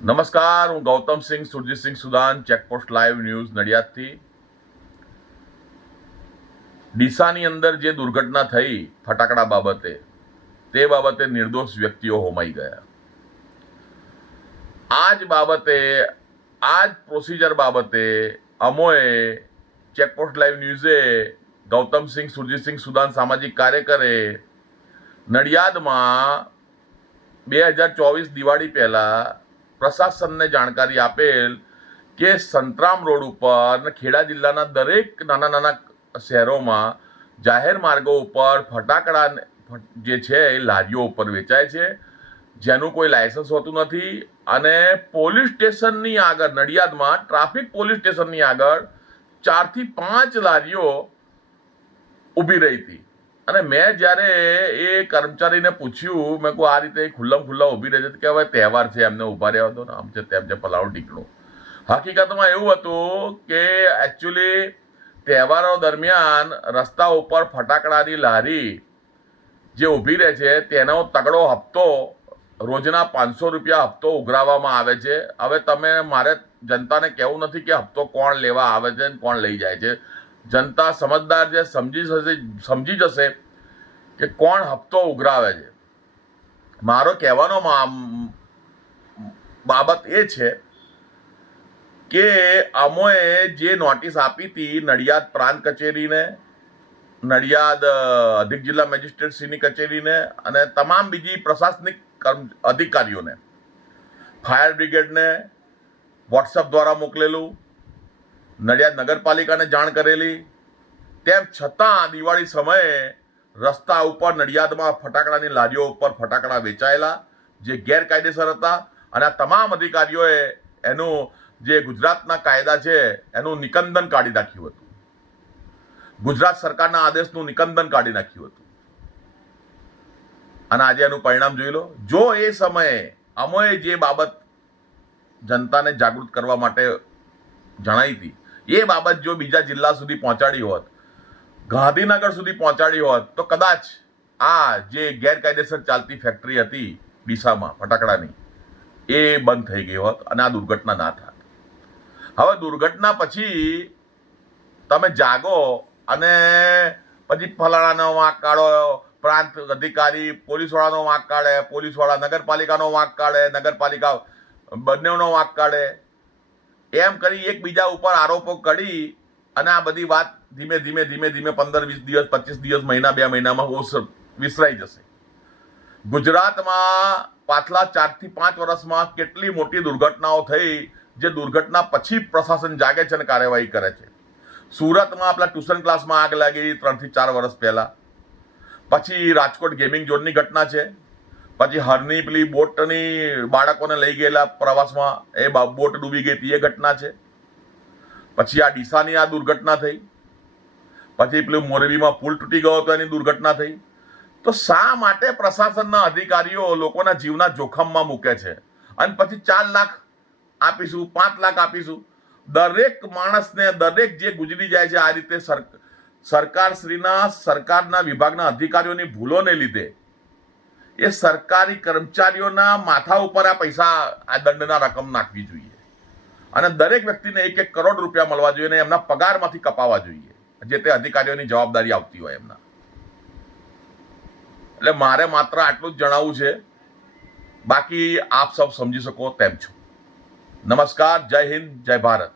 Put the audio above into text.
નમસ્કાર, હું Gautamsinh Surjitsinh Sudan, checkpost live news નડિયાદથી. ડીસાની અંદર જે દુર્ઘટના થઈ ફટાકડા બાબતે, તે બાબતે નિર્દોષ વ્યક્તિઓ હોમાઈ ગયા. આ જ બાબતે, આ જ પ્રોસિજર બાબતે અમોએ checkpost live ન્યૂઝે Gautamsinh Surjitsinh Sudan સામાજિક કાર્યકરે નડિયાદમાં 2024 દિવાળી પહેલા પ્રશાસનને જાણકારી આપેલ કે સંતરામ રોડ ઉપર અને ખેડા જિલ્લાના દરેક નાના નાના શહેરોમાં જાહેર માર્ગો ઉપર ફટાકડા જે છે એ લારીઓ ઉપર વેચાય છે, જેનું કોઈ લાયસન્સ હોતું નથી. અને પોલીસ સ્ટેશનની આગળ, નડિયાદમાં ટ્રાફિક પોલીસ સ્ટેશનની આગળ 4 થી 5 લારીઓ ઊભી રહી હતી. અને મેં જ્યારે એ કર્મચારીને પૂછ્યું, મેં કહું આ રીતે ખુલ્લા ઊભી રહે છે કે હવે તહેવાર છે, એમને ઊભા રહેવા દો ને, આમ છે તેમ છે, ફલાણું ઢીકણું. હકીકતમાં એવું હતું કે એકચ્યુઅલી તહેવારો દરમિયાન રસ્તા ઉપર ફટાકડાની લારી જે ઊભી રહે છે તેનો તગડો હપ્તો, રોજના 500 રૂપિયા હપ્તો ઉઘરાવવામાં આવે છે. હવે તમે, મારે જનતાને કહેવું નથી કે હપ્તો કોણ લેવા આવે છે અને કોણ લઈ જાય છે. જનતા સમજદાર છે, સમજી જશે કે કોણ હપ્તો ઉઘરાવે છે. મારો કહેવાનો બાબત એ છે કે અમોએ જે નોટિસ આપી હતી નડિયાદ પ્રાંત કચેરીને, નડિયાદ અધિક જિલ્લા મેજિસ્ટ્રેટશ્રીની કચેરીને અને તમામ બીજી પ્રશાસનિક અધિકારીઓને, ફાયર બ્રિગેડને વોટ્સઅપ દ્વારા મોકલેલું, નડિયાદ નગરપાલિકાને જાણ કરેલી. તેમ છતાં દિવાળી સમયે રસ્તા ઉપર નડિયાદમાં ફટાકડાની લારીઓ ઉપર ફટાકડા વેચાયેલા, જે ગેરકાયદેસર હતા. અને આ તમામ અધિકારીઓએ એનું, જે ગુજરાતના કાયદા છે એનું નિકંદન કાઢી નાખ્યું હતું. ગુજરાત સરકારના આદેશનું નિકંદન કાઢી નાખ્યું હતું. અને આજે એનું પરિણામ જોઈ લો. જો એ સમયે અમોએ જે બાબત જનતાને જાગૃત કરવા માટે જણાવી હતી, એ બાબત જો બીજા જિલ્લા સુધી પહોંચાડી હોત, ગાંધીનગર સુધી પહોંચાડી હોત, તો કદાચ આ જે ગેરકાયદેસર ચાલતી ફેક્ટરી હતી ડીસામાં ફટાકડાની, એ બંધ થઈ ગઈ હોત અને આ દુર્ઘટના ના થાત. હવે દુર્ઘટના પછી તમે જાગો અને પછી ફલાણાનો વાંક કાઢો, પ્રાંત અધિકારી પોલીસવાળાનો વાંક કાઢે, પોલીસવાળા નગરપાલિકાનો વાંક કાઢે, નગરપાલિકા બંનેનો વાંક કાઢે. એમ કરી એકબીજા ઉપર આરોપો કરી અને આ બધી વાત ધીમે ધીમે 15-20 દિવસ, 25 દિવસ, મહિના, 2 મહિનામાં વિસરાઈ જશે. ગુજરાતમાં પાછલા 4 થી 5 વર્ષમાં કેટલી મોટી દુર્ઘટનાઓ થઈ, જે દુર્ઘટના પછી પ્રશાસન જાગે છે અને કાર્યવાહી કરે છે. સુરતમાં આપણા ટ્યુશન ક્લાસમાં આગ લાગી 3 થી 4 વર્ષ પહેલા. પછી રાજકોટ ગેમિંગ ઝોનની ઘટના છે. પછી હરની પેલી બોટની બાળકોને લઈ ગયેલા પ્રવાસમાં, એ બોટ ડૂબી ગઈ હતી, એ ઘટના છે. પછી આ ડીસાની આ દુર્ઘટના થઈ. પછી પેલું મોરબીમાં પુલ તૂટી ગયો હતો, એની દુર્ઘટના થઈ. તો શા માટે પ્રશાસનના અધિકારીઓ લોકોના જીવના જોખમમાં મૂકે છે? અને પછી 4 લાખ આપીશું, 5 લાખ આપીશું. દરેક માણસને, દરેક જે ગુજરી જાય છે આ રીતે સરકારના વિભાગના અધિકારીઓની ભૂલોને લીધે એ સરકારી કર્મચારીઓના માથા ઉપર આ પૈસા, આ દંડના રકમ નાખવી જોઈએ. અને દરેક વ્યક્તિને 1-1 કરોડ રૂપિયા મળવા જોઈએ અને એમના પગારમાંથી કપાવવા જોઈએ, જે તે અધિકારીઓની જવાબદારી આવતી હોય એમના. એટલે મારે માત્ર આટલું જ જણાવવું છે. બાકી આપ સૌ સમજી શકો તેમ છો. નમસ્કાર, જય હિન્દ, જય ભારત.